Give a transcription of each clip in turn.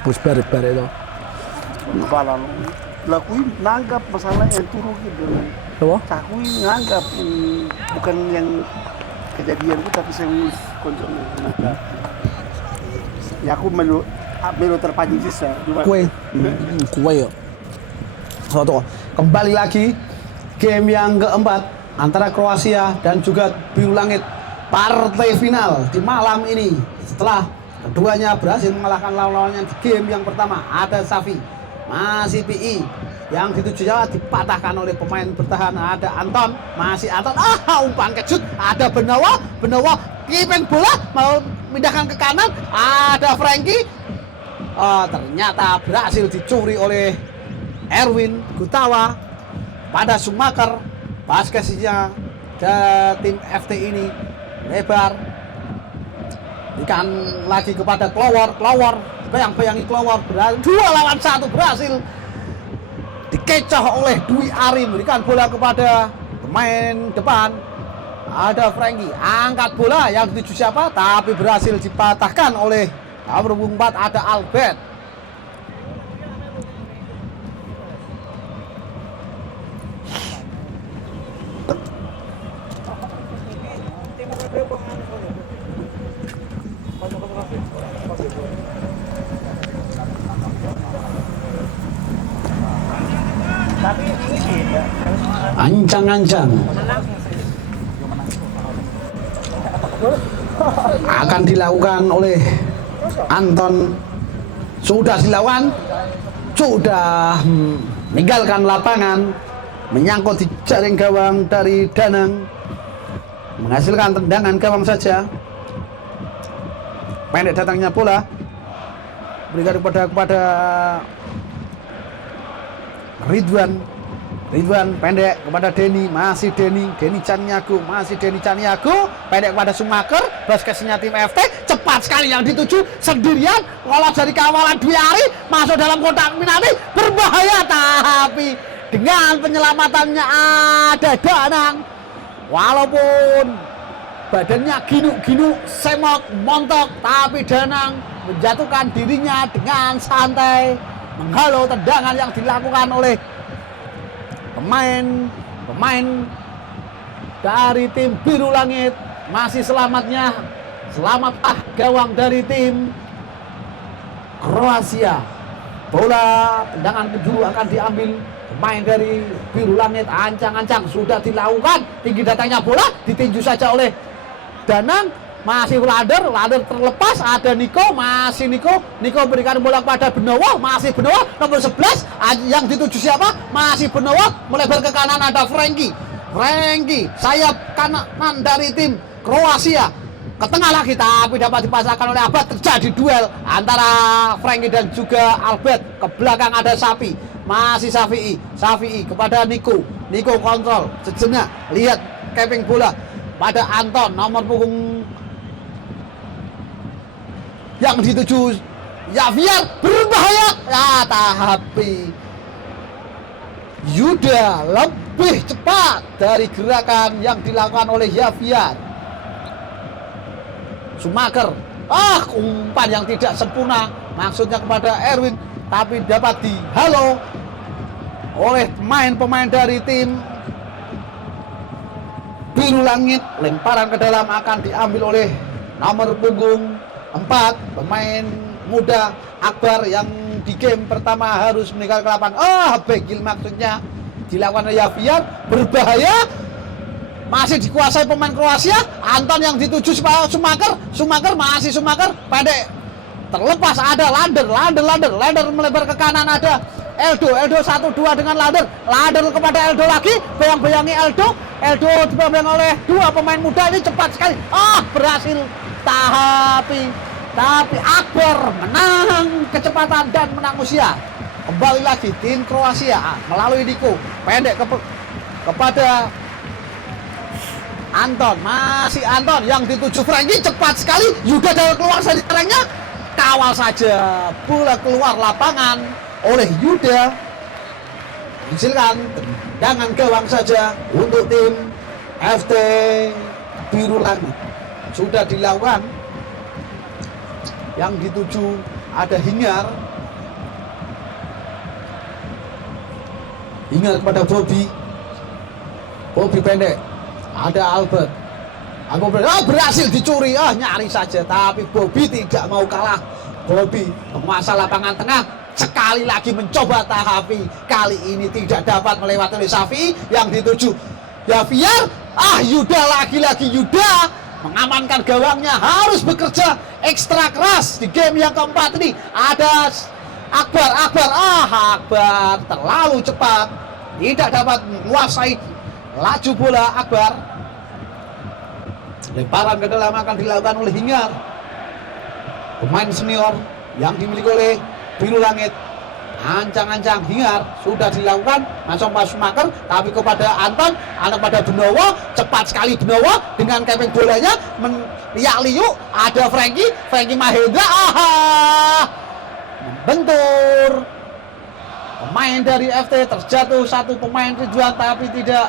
Bus bar itu. Balang lakuin nanggap masalah yang turun gitu. Apa? Cakui nganggap bukan yang kejadian itu tapi saya konsumsi. Ya aku melu terpancing sisa. Kue ya. Soto. Kembali lagi game yang keempat antara Kroasia dan juga Biru Langit, partai final di malam ini. Setelah keduanya berhasil mengalahkan lawan-lawannya di game yang pertama, ada Safi, masih PI yang dituju Jawa dipatahkan oleh pemain bertahan, ada Anton, masih Anton, umpan kejut, ada Benawa keeping bola mau pindahkan ke kanan, ada Frankie, ternyata berhasil dicuri oleh Erwin Gutawa pada Schumacher. Basketnya tim FT ini lebar, ikan lagi kepada Clower, bayang-bayangi Clower, 2 lawan 1 berhasil dikecoh oleh Dwi Ari, memberikan bola kepada pemain depan, ada Frankie, angkat bola yang dituju siapa, tapi berhasil dipatahkan oleh nomor 4, ada Albert. Ancang-ancang akan dilakukan oleh Anton, sudah dilakukan, sudah meninggalkan lapangan, menyangkut di jaring gawang dari Danang, menghasilkan tendangan gawang saja. Pendek datangnya bola, berikan kepada Ridwan pendek kepada Denny, masih Denny Caniago, pendek kepada Schumacher. Basketnya tim FT cepat sekali yang dituju sendirian, lolos dari kawalan Dwi Ari, masuk dalam kotak penalti, berbahaya, tapi dengan penyelamatannya ada Danang. Walaupun badannya ginu semok montok, tapi Danang menjatuhkan dirinya dengan santai, menghalau tendangan yang dilakukan oleh pemain dari tim Biru Langit. Masih selamat gawang dari tim Kroasia. Bola tendangan kedua akan diambil pemain dari Biru Langit. Ancang-ancang sudah dilakukan, tinggi datangnya bola ditinju saja oleh Danang. Masih Lader terlepas, ada Niko berikan bola kepada Benowo, masih Benowo nomor 11 yang dituju siapa, masih Benowo melebar ke kanan, ada Frankie sayap kanan dari tim Kroasia, ke tengah lagi tapi dapat dipasangkan oleh Abad. Terjadi duel antara Frankie dan juga Albert. Ke belakang ada Safi, masih Safi kepada Niko kontrol sejenak, lihat keping bola pada Anton nomor punggung yang dituju Javier, berbahaya, tapi Yuda lebih cepat dari gerakan yang dilakukan oleh Javier. Schumacher, umpan yang tidak sempurna, maksudnya kepada Erwin, tapi dapat dihalau oleh pemain dari tim Biru Langit. Lemparan ke dalam akan diambil oleh nomor punggung 4, pemain muda Akbar yang di game pertama harus meninggal ke lapangan. Begil maksudnya dilakukan oleh Javier, berbahaya, masih dikuasai pemain Kroasia. Anton yang dituju Schumacher, masih Schumacher pendek terlepas, ada Lader melebar ke kanan, ada Eldo 1-2 dengan Lader kepada Eldo lagi, bayang-bayangi Eldo dibayang oleh 2 pemain muda ini, cepat sekali, berhasil, tapi Akbar menang kecepatan dan menang usia. Kembali lagi tim Kroasia melalui Niko, pendek kepada Anton, masih Anton yang dituju Frankie, cepat sekali, Yuda dalam keluar dari terengnya, kawal saja, bola keluar lapangan oleh Yuda, hasilkan tendangan gawang saja untuk tim FT Biru Langit. Sudah dilakukan yang dituju ada Hingar kepada Bobby pendek, ada Albert berhasil dicuri, nyaris saja, tapi Bobby tidak mau kalah. Bobby penguasa lapangan tengah sekali lagi mencoba, tapi kali ini tidak dapat melewati oleh Syafi'i yang dituju Javier. Yuda lagi-lagi Yuda mengamankan gawangnya, harus bekerja ekstra keras di game yang keempat ini. Ada Akbar terlalu cepat, tidak dapat menguasai laju bola. Akbar, lemparan ke dalam akan dilakukan oleh Hingar, pemain senior yang dimiliki oleh Biru Langit. Ancang-ancang Hingar sudah dilakukan, langsung pas Schumacher, tapi kepada Anton pada Benowo, cepat sekali Benowo dengan keping bolanya, Liu, ada Frankie Mahendra, membentur pemain dari FT, terjatuh satu pemain Ridwan, tapi tidak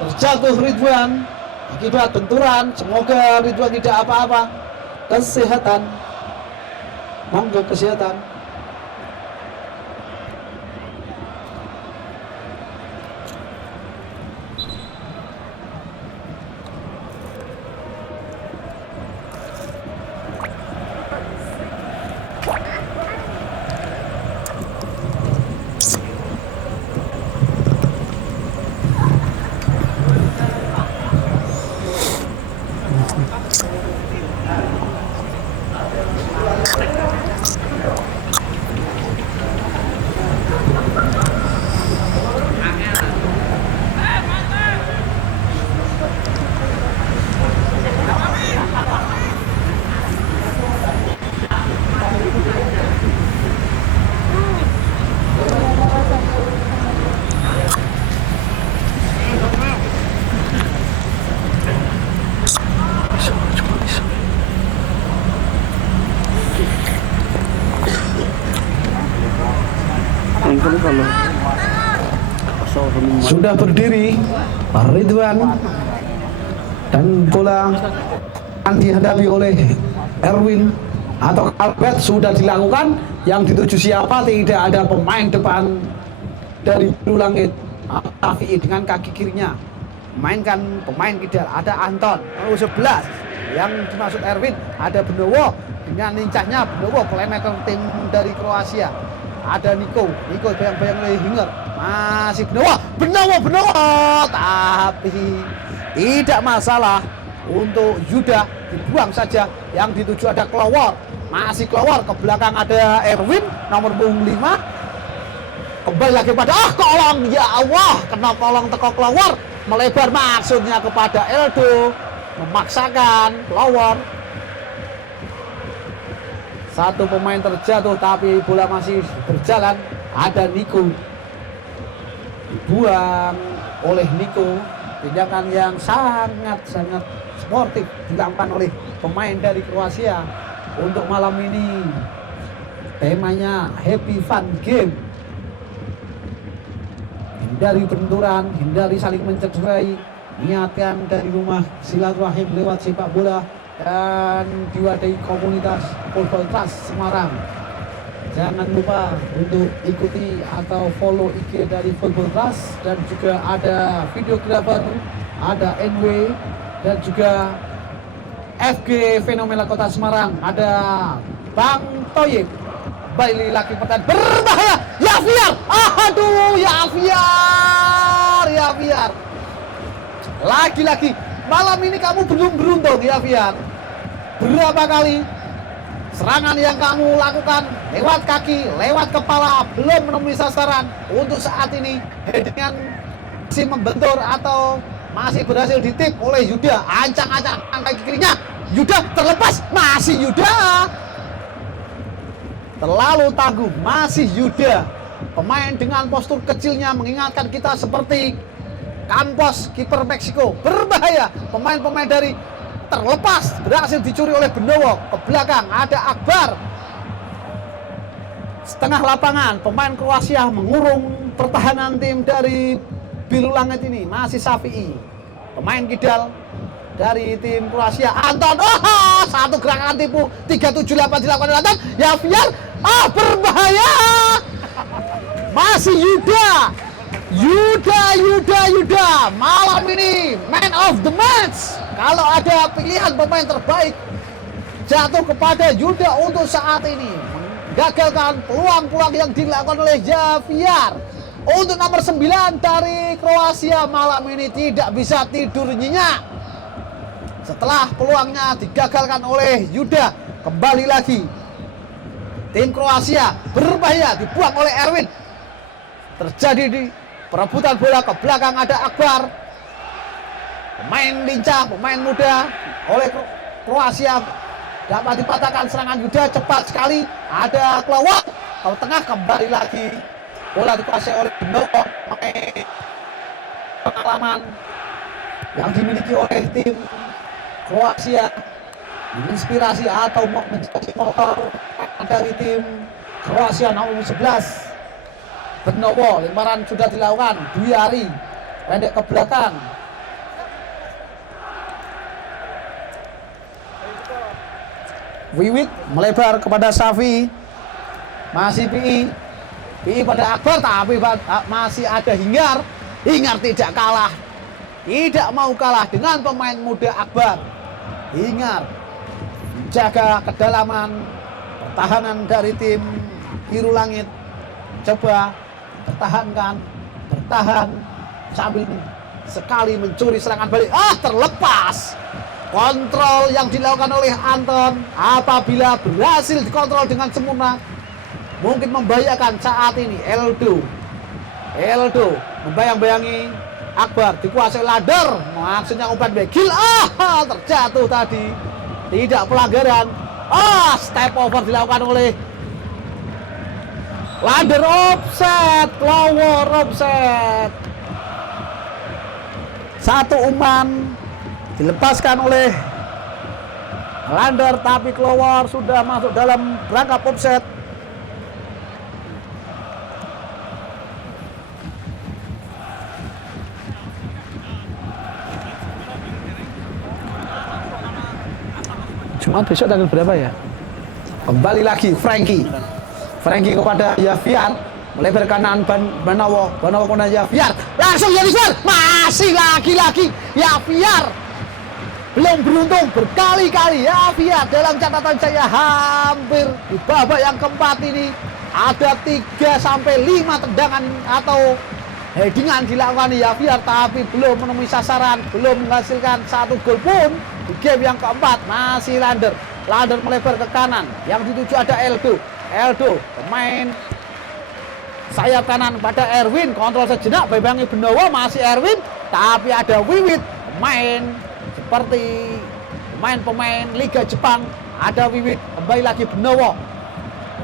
terjatuh Ridwan akibat benturan. Semoga Ridwan tidak apa-apa. Kesehatan, monggo kesehatan. Sudah berdiri Ridwan dan bola akan dihadapi oleh Erwin atau Albert. Sudah dilakukan, yang dituju siapa? Tidak ada pemain depan dari Biru Langit. Syafi'i dengan kaki kirinya mainkan pemain kidal, ada Anton nomor 11 yang dimaksud Erwin, ada Benowo dengan lincahnya Benowo, playmaker tim dari Kroasia. Ada Niko bayang-bayang oleh Hingar, masih Benowo, tapi tidak masalah untuk Yuda, dibuang saja. Yang dituju ada Klowor, masih Klowor, ke belakang ada Erwin nomor 5, kembali lagi pada kolong, ya Allah, kena kolong teko Klowor, melebar maksudnya kepada Eldo, memaksakan Klowor. Satu pemain terjatuh, tapi bola masih berjalan. Ada Niko, dibuang oleh Niko. Tindakan yang sangat sportif dilakukan oleh pemain dari Kroasia. Untuk malam ini temanya happy fun game. Hindari benturan, hindari saling mencederai. Niatkan dari rumah silaturahim lewat sepak bola dan diwadahi komunitas Football Trust Semarang. Jangan lupa untuk ikuti atau follow IG dari Football Trust, dan juga ada videografer, ada NW, dan juga FG Fenomena Kota Semarang, ada Bang Toyib. Kembali lagi pertandingan berbahaya, Javier, aduh Javier, lagi-lagi malam ini kamu belum beruntung Javier. Berapa kali serangan yang kamu lakukan lewat kaki, lewat kepala, belum menemui sasaran. Untuk saat ini headingan masih membentur atau masih berhasil ditip oleh Yuda. Ancang-ancang kaki kirinya, Yuda terlepas, masih Yuda. Terlalu tangguh, masih Yuda. Pemain dengan postur kecilnya mengingatkan kita seperti Campos, kiper Meksiko. Berbahaya, pemain-pemain dari terlepas, berhasil dicuri oleh Benowo. Ke belakang ada Akbar, setengah lapangan pemain Kroasia mengurung pertahanan tim dari Biru Langit ini. Masih Syafi'i, pemain kidal, dari tim Kroasia. Anton, satu gerakan tipu 378 dilakukan oleh Anton. Javier, berbahaya. Masih Yuda. Malam ini man of the match. Kalau ada pilihan pemain terbaik, jatuh kepada Yuda untuk saat ini. Menggagalkan peluang-peluang yang dilakukan oleh Javier. Untuk nomor 9 dari Kroasia malam ini tidak bisa tidur nyenyak. Setelah peluangnya digagalkan oleh Yuda, kembali lagi tim Kroasia berbahaya, dibuang oleh Erwin. Terjadi di perebutan bola, ke belakang ada Akbar. Pemain lincah, pemain muda oleh Kroasia dapat dipatahkan serangan Yuda cepat sekali. Ada Klawat ke tengah, kembali lagi bola dikuasai oleh Benowo. Pengalaman yang dimiliki oleh tim Kroasia menginspirasi atau menjadi motor dari tim Kroasia nomor 11. Benowo, lemparan sudah dilakukan. Duyari pendek ke belakang. Wiwit melebar kepada Safi. Masih PI pada Akbar, tapi masih ada Hingar. Hingar tidak kalah, tidak mau kalah dengan pemain muda Akbar. Hingar menjaga kedalaman pertahanan dari tim Biru Langit. Coba bertahan sambil sekali mencuri serangan balik. Terlepas. Kontrol yang dilakukan oleh Anton, apabila berhasil dikontrol dengan sempurna, mungkin membahayakan saat ini. Eldo membayang-bayangi Akbar, dikuasai Lader, maksudnya umpan begil. Terjatuh tadi, tidak pelanggaran. Step over dilakukan oleh Lader. Offset, Klawor offset. Satu umpan dilepaskan oleh Lander, tapi Klawor sudah masuk dalam rangkap offset. Cuma besok tanggal berapa ya? Kembali lagi Frankie kepada Javier, melebar kanan Benowo kepada Javier, langsung Javier, masih lagi-lagi Javier. Belum beruntung berkali-kali Javier dalam catatan saya. Hampir di babak yang keempat ini ada 3-5 tendangan atau headingan dilakukan Javier, tapi belum menemui sasaran, belum menghasilkan satu gol pun. Di game yang keempat masih Lander melebar ke kanan, yang dituju ada Eldo, pemain sayap kanan pada Erwin, kontrol sejenak, bebangi Benowo, masih Erwin, tapi ada Wiwit, pemain seperti pemain Liga Jepang. Ada Wiwit, kembali lagi Benowo,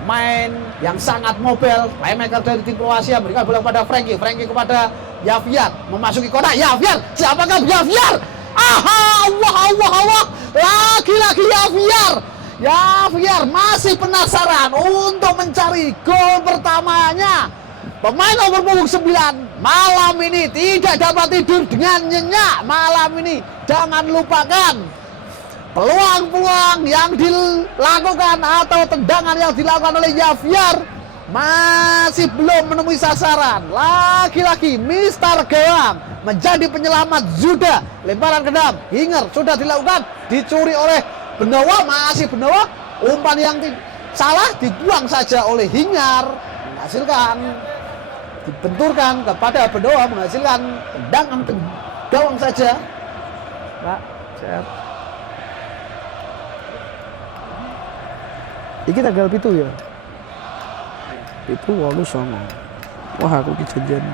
pemain yang sangat mobile, playmaker dari tim Kroasia, berikan bola kepada Frankie kepada Javier, memasuki kotak. Javier, siapakah Javier? Allah, lagi-lagi Javier masih penasaran untuk mencari gol pertamanya. Pemain nomor punggung 9 malam ini tidak dapat tidur dengan nyenyak. Malam ini jangan lupakan peluang-peluang yang dilakukan atau tendangan yang dilakukan oleh Javier masih belum menemui sasaran. Lagi-lagi Mister Gawang menjadi penyelamat. Zuda, lemparan ke dalam, Hingar sudah dilakukan, dicuri oleh Benowo, masih Benowo, umpan yang salah dibuang saja oleh Hingar, menghasilkan dibenturkan kepada Benowo, menghasilkan tendangan ke gawang saja. Iki tanggal 7 ya. Itu walu songo. Wah, aku kejadian.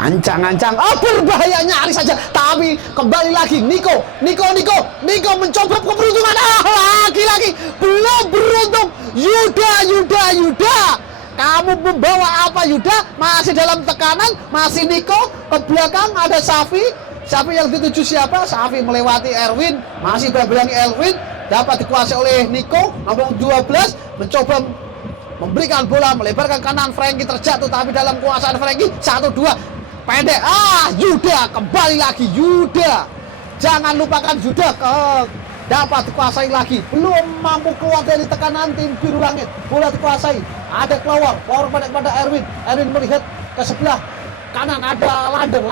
Ancang-ancang, berbahaya, nyaris saja, tapi kembali lagi Niko mencoba keberuntungan. Lagi-lagi belum beruntung. Yuda, kamu membawa apa Yuda? Masih dalam tekanan, masih Niko ke belakang, ada Safi yang dituju siapa? Safi melewati Erwin, masih berbelangi Erwin, dapat dikuasai oleh Niko nomor 12, mencoba memberikan bola, melebarkan kanan. Frankie terjatuh, tapi dalam kuasaan Frankie 1-2. pendek. Yuda kembali lagi. Yuda, jangan lupakan Yuda dapat dikuasai lagi. Belum mampu keluar dari tekanan tim biru langit. Bola dikuasai. Ada Clower pendek kepada Erwin. Erwin melihat ke sebelah kanan, ada Lander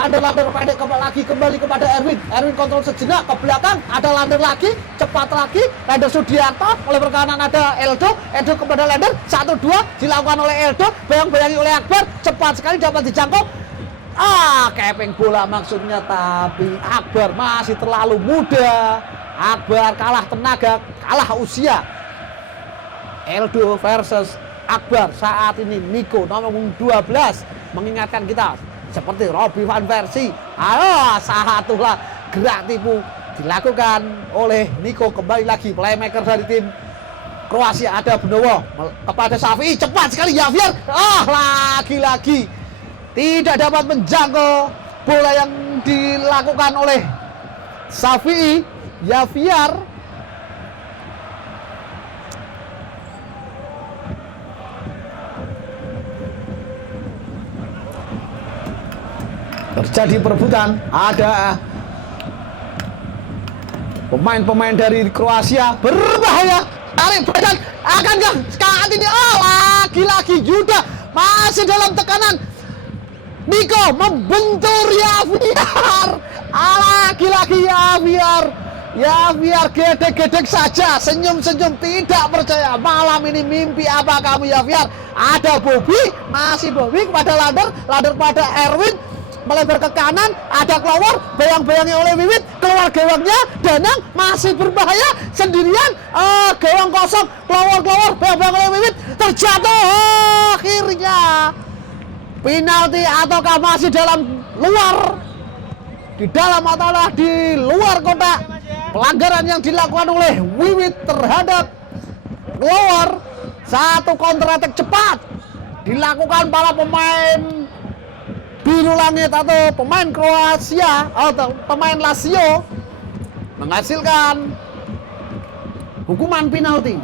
pendek kembali kepada Erwin. Erwin kontrol sejenak ke belakang, ada Lander lagi, cepat lagi, Lander Sudiarto, oleh perkanan ada Eldo kepada Lander, 1-2 dilakukan oleh Eldo, bayang-bayangi oleh Akbar, cepat sekali dapat dijangkau. Keping bola maksudnya, tapi Akbar masih terlalu muda. Akbar kalah tenaga, kalah usia. Eldo versus Akbar saat ini. Nico nomor 12 mengingatkan kita seperti Robby van Persie. Satulah gerak tipu dilakukan oleh Nico. Kembali lagi playmaker dari tim Kroasia, ada Benowo kepada Safi, cepat sekali Javier. Lagi-lagi tidak dapat menjangkau bola yang dilakukan oleh Safi. Javier terjadi perebutan, ada pemain-pemain dari Kroasia berbahaya, tarik badan, akankah saat ini lagi-lagi Yuda masih dalam tekanan. Nico membentur Javier, lagi-lagi Javier gedek-gedek saja, senyum-senyum, tidak percaya. Malam ini mimpi apa kamu Javier? Ada Bobby, masih Bobby kepada Lander kepada Erwin, melebar ke kanan, ada Clower, bayang-bayangi oleh Wiwit, keluar gawangnya, Danang masih berbahaya, sendirian, gawang kosong, Clower, bayang-bayangi oleh Wiwit, terjatuh, akhirnya penalti ataukah masih dalam luar, di dalam ataukah di luar kotak. Pelanggaran yang dilakukan oleh Wiwit terhadap Clower. Satu counter attack cepat dilakukan para pemain biru langit atau pemain Kroasia atau pemain Lazio, menghasilkan hukuman penalti.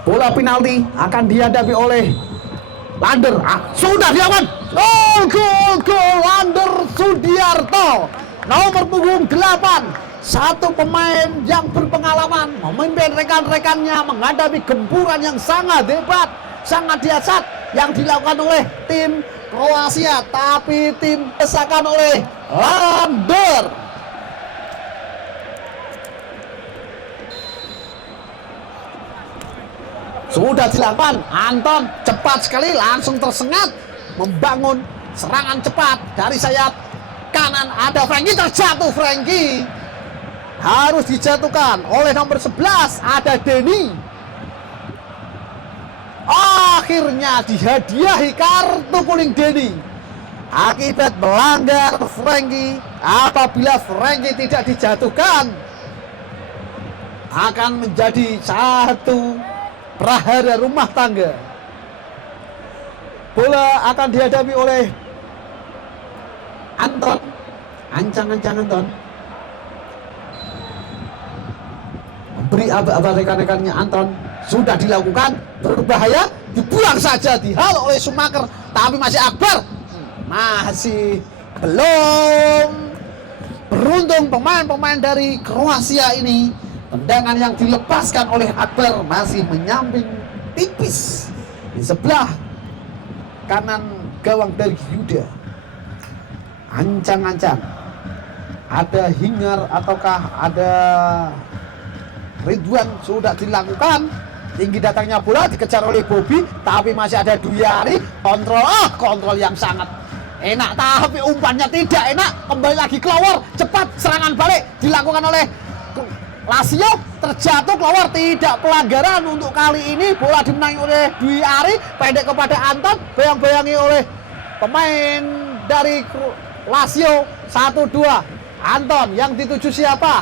Bola penalti akan dihadapi oleh Lander. Sudah dilakukan. Gol Lander Sudiarto, nomor punggung 8. Satu pemain yang berpengalaman memimpin rekan-rekannya menghadapi gempuran yang sangat hebat, sangat dahsyat yang dilakukan oleh tim Kroasia, tapi tim desakan oleh Lander. Sudah dilakukan. Anton cepat sekali, langsung tersengat, membangun serangan cepat dari sayap kanan. Ada Frankie, terjatuh Frankie. Harus dijatuhkan oleh nomor 11, ada Denny. Akhirnya dihadiahi kartu kuning Denny akibat melanggar Frankie. Apabila Frankie tidak dijatuhkan, akan menjadi satu prahara rumah tangga. Bola akan dihadapi oleh Anton. Ancang-ancang Anton. Beri abad rekan-rekannya Anton. Sudah dilakukan, berbahaya, dibuang saja, dihalau oleh Schumacher. Tapi masih Akbar, masih belum beruntung pemain-pemain dari Kroasia ini. Tendangan yang dilepaskan oleh Akbar masih menyamping tipis di sebelah kanan gawang dari Yuda. Ancang-ancang, ada Hingar ataukah ada Ridwan. Sudah dilakukan, tinggi datangnya bola, dikejar oleh Bobby, tapi masih ada Duyari, kontrol yang sangat enak, tapi umpannya tidak enak. Kembali lagi Clower, cepat serangan balik dilakukan oleh Lazio, terjatuh Clower, tidak pelanggaran untuk kali ini. Bola dimenangi oleh Dwi Ari, pendek kepada Anton, bayang-bayangi oleh pemain dari Lazio. 1-2 Anton, yang dituju siapa?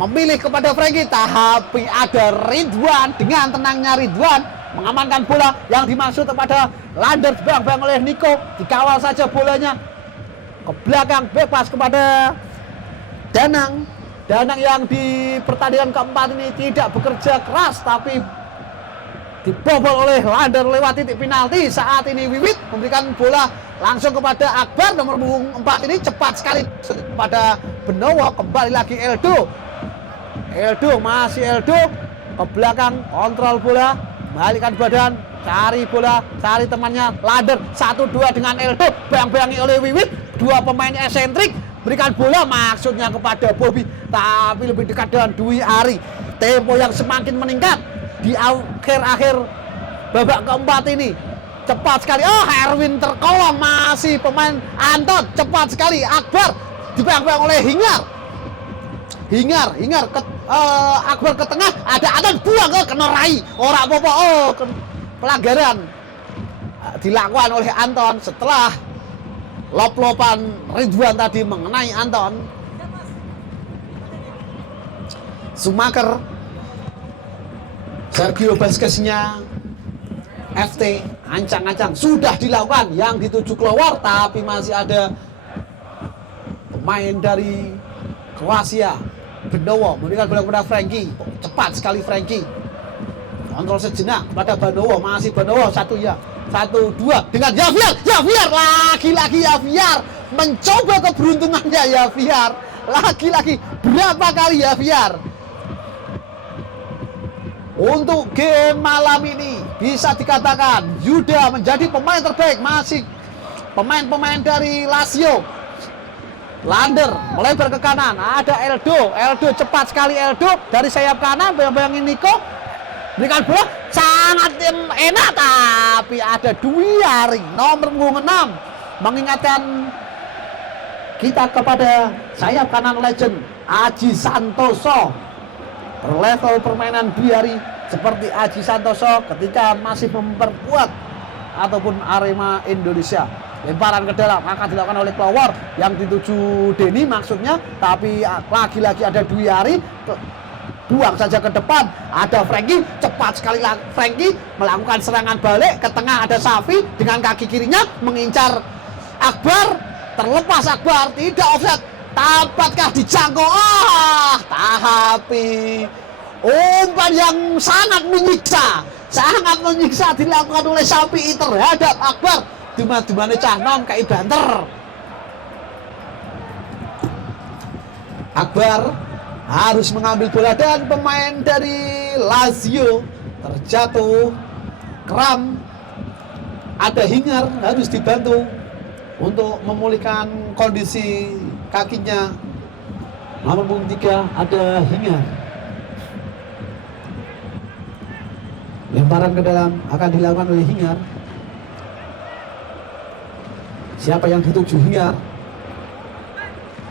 Memilih kepada Frankie, tapi ada Ridwan. Dengan tenangnya Ridwan mengamankan bola yang dimaksud kepada Lander, bayang-bayang oleh Nico, dikawal saja bolanya ke belakang, bebas kepada Danang. Danang yang di pertandingan keempat ini tidak bekerja keras, tapi dibobol oleh Lander lewat titik penalti. Saat ini Wiwit memberikan bola langsung kepada Akbar, nomor punggung 4 ini cepat sekali pada Benowo. Kembali lagi Eldo masih Eldo ke belakang, kontrol bola, balikan badan, cari bola, cari temannya Lander, 1-2 dengan Eldo, bayang-bayangi oleh Wiwit, dua pemain eksentrik, berikan bola maksudnya kepada Bobby, tapi lebih dekat dengan Dwi Ari. Tempo yang semakin meningkat di akhir-akhir babak keempat ini. Cepat sekali, Herwin terkolong, masih pemain Anton, cepat sekali. Akbar dibayang-bayang oleh Hingar Akbar ke tengah, ada Anton, buang ke kena rai, ora apa-apa. Pelanggaran dilakukan oleh Anton setelah lop-lopan Ridwan tadi mengenai Anton. Schumacher, Sergio Busquetsnya FT ancang-ancang sudah dilakukan yang dituju keluar, tapi masih ada pemain dari Kroasia. Benowo memberikan bola kepada Frankie, cepat sekali Frankie, kontrol sejenak kepada Benowo, masih Benowo, 1-2 dengan Javier, lagi-lagi Javier mencoba keberuntungannya. Javier lagi-lagi, berapa kali Javier untuk game malam ini bisa dikatakan Yuda menjadi pemain terbaik. Masih pemain-pemain dari Lazio. Lander melebar ke kanan, ada Eldo cepat sekali, Eldo dari sayap kanan, bayangin Nico, berikan bola sangat enak, tapi ada Dwi Ari nomor punggung 6 mengingatkan kita kepada sayap kanan legend Aji Santoso. Level permainan Dwi Ari seperti Aji Santoso ketika masih memperkuat ataupun Arema Indonesia. Lemparan ke dalam akan dilakukan oleh Klower yang dituju Denny maksudnya, tapi lagi-lagi ada Dwi Ari, buang saja ke depan, ada Frankie, cepat sekali Frankie melakukan serangan balik ke tengah, ada Safi dengan kaki kirinya mengincar Akbar, terlepas Akbar, tidak offset, dapatkah dijangkau? Tapi umpan yang sangat menyiksa dilakukan oleh Safi terhadap Akbar. Dumane cah nom kai banter. Akbar harus mengambil bola dan pemain dari Lazio terjatuh kram. Ada Hingar harus dibantu untuk memulihkan kondisi kakinya. Nomor punggung 3 ada Hingar. Lemparan ke dalam akan dilakukan oleh Hingar. Siapa yang dituju Hingar?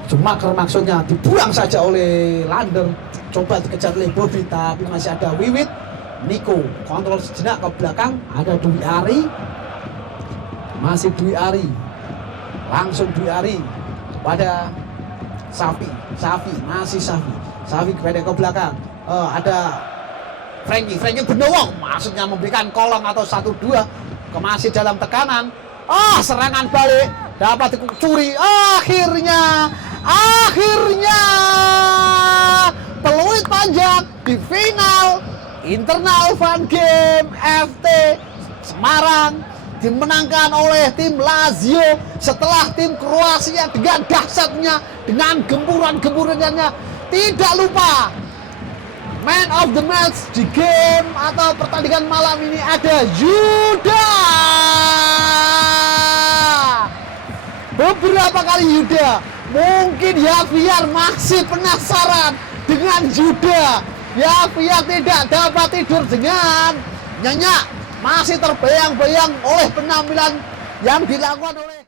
Schumacher maksudnya, dibuang saja oleh Lander. Coba dikejar oleh Bobby, tapi masih ada Wiwit. Nico kontrol sejenak ke belakang, ada Dwi Ari, masih Dwi Ari, langsung Dwi Ari pada Safi, masih Safi pendek ke belakang. Ada Frankie Benowo, maksudnya memberikan kolong atau 1-2 ke masih dalam tekanan. Serangan balik dapat dicuri. Akhirnya peluit panjang di final internal fun game FT Semarang dimenangkan oleh tim Lazio setelah tim Kroasia dengan dahsyatnya, dengan gempuran-gempurannya. Tidak lupa man of the match di game atau pertandingan malam ini ada Yuda. Beberapa kali Yuda, mungkin Javier masih penasaran dengan Yuda. Javier tidak dapat tidur dengan nyenyak, masih terbayang-bayang oleh penampilan yang dilakukan oleh